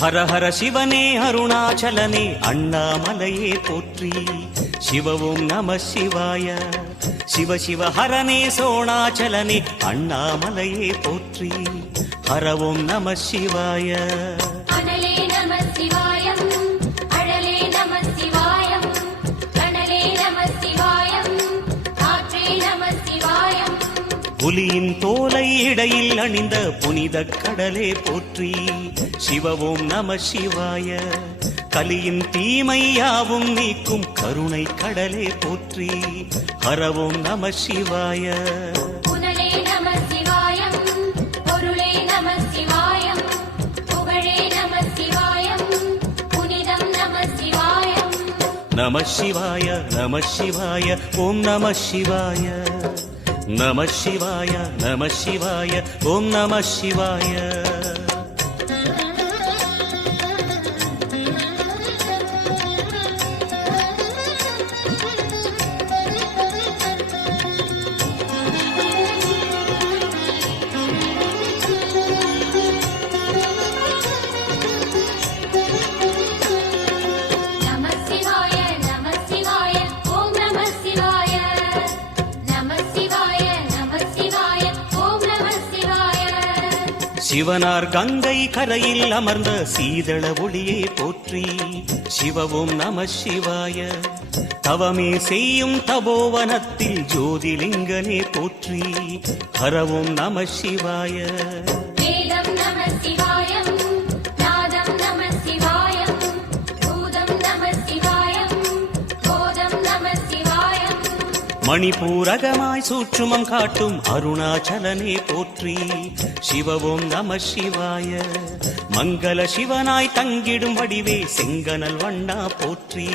ஹர ஹர சிவனே அருணாச்சலனே அண்ணாமலையே போற்றி. சிவவும் நம சிவாய. சிவ சிவ ஹரனே சோணாச்சலனே அண்ணாமலையே போற்றி. ஹரவும் நம சிவாய. அனலே நம சிவாயம், அழலே நம சிவாயம், கனலே நம சிவாயம், காற்றே நம சிவாயம். புலியின் தோலை இடையில் அணிந்த புனித கடலே போற்றி. சிவவும் நம சிவாய. கலியின் தீமையாவும் நீக்கும் கருணை கடலே போற்றி. ஹரவும் நம சிவாய. புனலே நம சிவாயம், பொருளே நம சிவாயம், புகழே நம சிவாயம், புனிதம் நம சிவாயம். நம சிவாய நம சிவாய ஓம் நம சிவாய. நம சிவாய நம சிவாய ஓம் நம சிவாய. சிவனார் கங்கை கரையில் அமர்ந்த சீதள ஒளியே போற்றி. சிவவும் நம சிவாய. தவமே செய்யும் தபோவனத்தில் ஜோதிலிங்கனே போற்றி. ஹரவும் நம சிவாய. வேதம் நம சிவாயம், நாதம் நம சிவாயம், பூதம் நம சிவாயம், போதம் நம சிவாயம். மணிபூரகமாய் சூட்சுமம் காட்டும் அருணாச்சலனே போற்றி. சிவவும் நம சிவாய. மங்கள சிவனாய் தங்கிடும் வடிவே செங்கனல் வண்ணா போற்றி.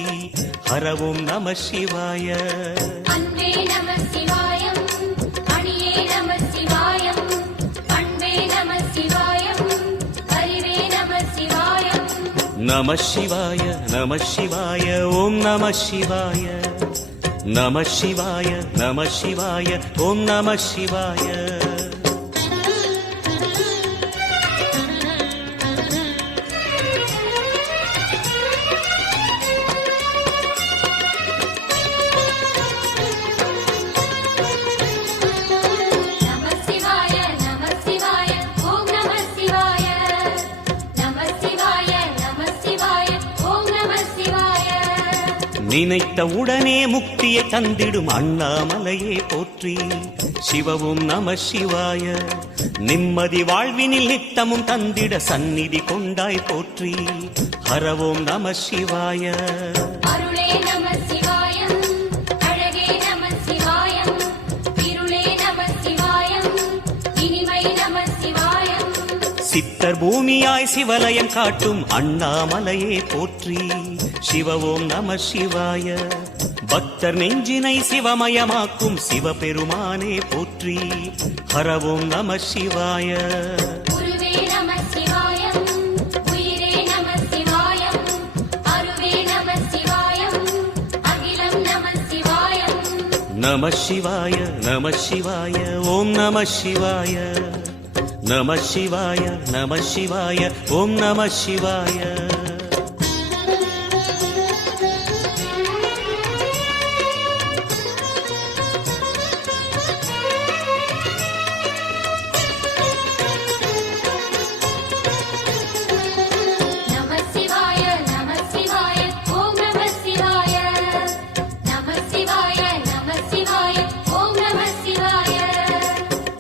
ஹரவும் நம சிவாய. அன்பே நம சிவாயம், அணியே நம சிவாயம், பண்பே நம சிவாயம், அறிவே நம சிவாயம். நம சிவாய நம சிவாய ஓம் நம சிவாய. நம சிவாய நம சிவாய ஓம் நம சிவாய. நினைத்த உடனே முக்தியை தந்திடும் அண்ணாமலையே போற்றி. சிவவும் நம சிவாய. நிம்மதி வாழ்வினில் நித்தமும் தந்திட சந்நிதி கொண்டாய் போற்றி. ஹரவோம் நம சிவாய. அருளே நம சிவாயம், அழகே நம சிவாயம், இருளே நம சிவாயம், இனிமை நம சிவாயம். சித்தர் பூமியாய் சிவலயம் காட்டும் அண்ணாமலையே போற்றி. சிவவோம் நம சிவாய. பக்தர் நெஞ்சினை சிவமயமாக்கும் சிவபெருமானே போற்றி. ஹரவோம் நம சிவாய. குருவே நம சிவாயம், உயிரே நம சிவாயம், அருவே நம சிவாயம், அகிலம் நம சிவாயம். நம சிவாய நம சிவாய ஓம் நம சிவாய. நம சிவாய நம சிவாய ஓம் நம சிவாய.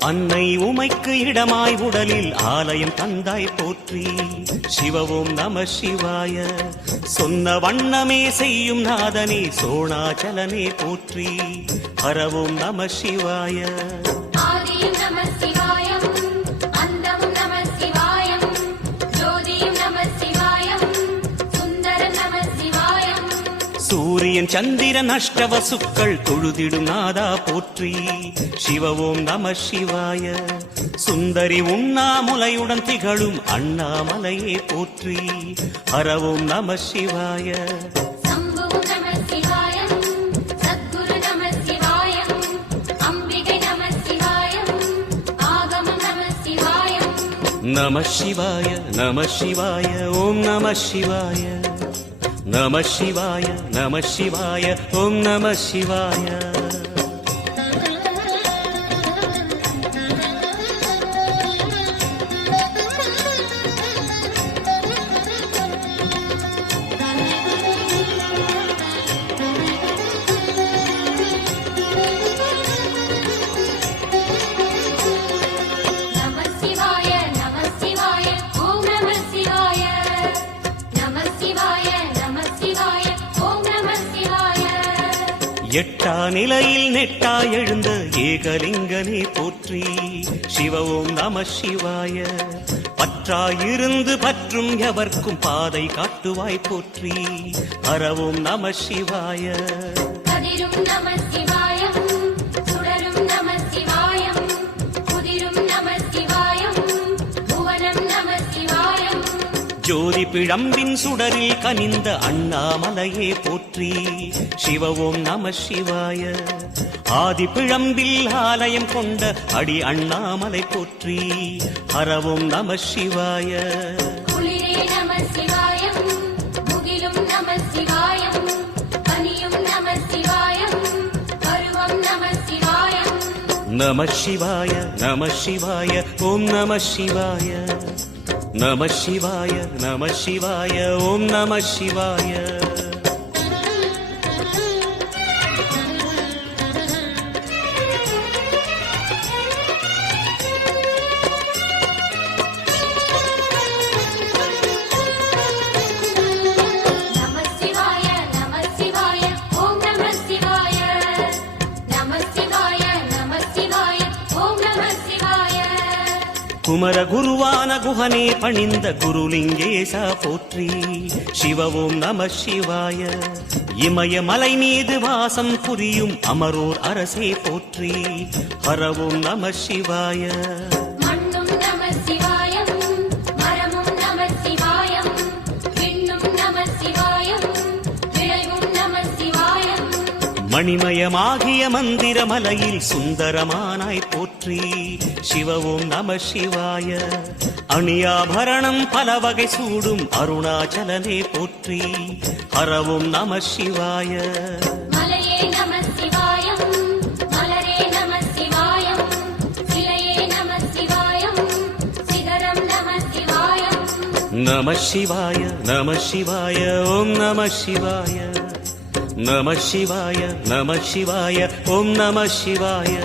அன்னை உமைக்கு இடமாய் உடலில் ஆலயம் தந்தாய் போற்றி. சிவவோம் நம சிவாய. சொன்ன வண்ணமே செய்யும் நாதனே சோணாச்சலனே போற்றி. ஹரவோம் நம சிவாய. ஆதியும் நம சிவாயம், அந்தமும் நம சிவாயம், ஜோதியும் நம சிவாயம், சுந்தரம் நம சிவாயம். சூரியன் சந்திரன் அஷ்டவசுக்கள் தொழுதிடும் நாதா போற்றி. சிவவோம் நம சிவாய. சுந்தரி உண்ணாமுலையுடன் திகழும் அண்ணாமலையே போற்றி. ஹரவோம் நம சிவாய. சம்புவும் நம சிவாயம், சத்குரு நம சிவாயம், அம்பிகை நம சிவாயம், ஆகமம் நம சிவாயம். நம சிவாய நம சிவாய ஓம் நம சிவாய நம சிவாய நம சிவாய ஓம் நம சிவாய நம சிவாய நம சிவாய ஓம் நம சிவாய நம சிவாய நம சிவாய ஓம் நம சிவாய எட்டா நிலையில் நெட்டா எழுந்த ஏகலிங்கனே போற்றி சிவ ஓம் நம சிவாய பற்றாயிருந்து பற்றும் எவர்க்கும் பாதை காட்டுவாய் போற்றி ஹரவோம் நம சிவாய கதிரும் நம சிவாயம் சுடரும் நம சிவாயம் குதிரும் நம சிவாயம் புவனம் நம சிவாயம் ஜோதி பிழம்பின் சுடரில் கனிந்த அண்ணாமலையே போற்றி சிவ ஓம் நம சிவாய ஆதி பிழம்பில் ஆலயம் கொண்ட அடி அண்ணாமலை போற்றி ஹரவோம் நம சிவாய குளிரே நம சிவாயம் முகிலும் நம சிவாயம் பனியும் நம சிவாயம் பருவம் நம சிவாயம் நம சிவாய நம சிவாய ஓம் நம சிவாய நம சிவாய நம சிவாய ஓம் நம சிவாய நம சிவாய நம சிவாய ஓம் நம சிவாய நம சிவாய நம சிவாய ஓம் நம சிவாய குமர குருவான குஹனே பணிந்த குருலிங்கேசா போற்றி சிவ ஓம் நம சிவாய இமயமலை மீது வாசம் புரியும் அமரோர் அரசே போற்றி ஹரவோம் நம சிவாய மண்ணும் நம சிவாயம் மரமும் நம சிவாயம் விண்ணும் நம சிவாயம் விளைவும் நம சிவாயம் மணிமயமாகிய மந்திர மலையில் சுந்தரமானாய் போற்றி சிவ ஓம் நம சிவாய அணியாபரணம் பல வகை சூடும் அருணாச்சலனே போற்றி ஹரவோம் நம சிவாய மலையே நம சிவாயம் மலரே நம சிவாயம் சிலையே நம சிவாயம் சிகரம் நம சிவாயம் நம சிவாய நம சிவாய ஓம் நம சிவாய நம சிவாய நம சிவாய ஓம் நம சிவாய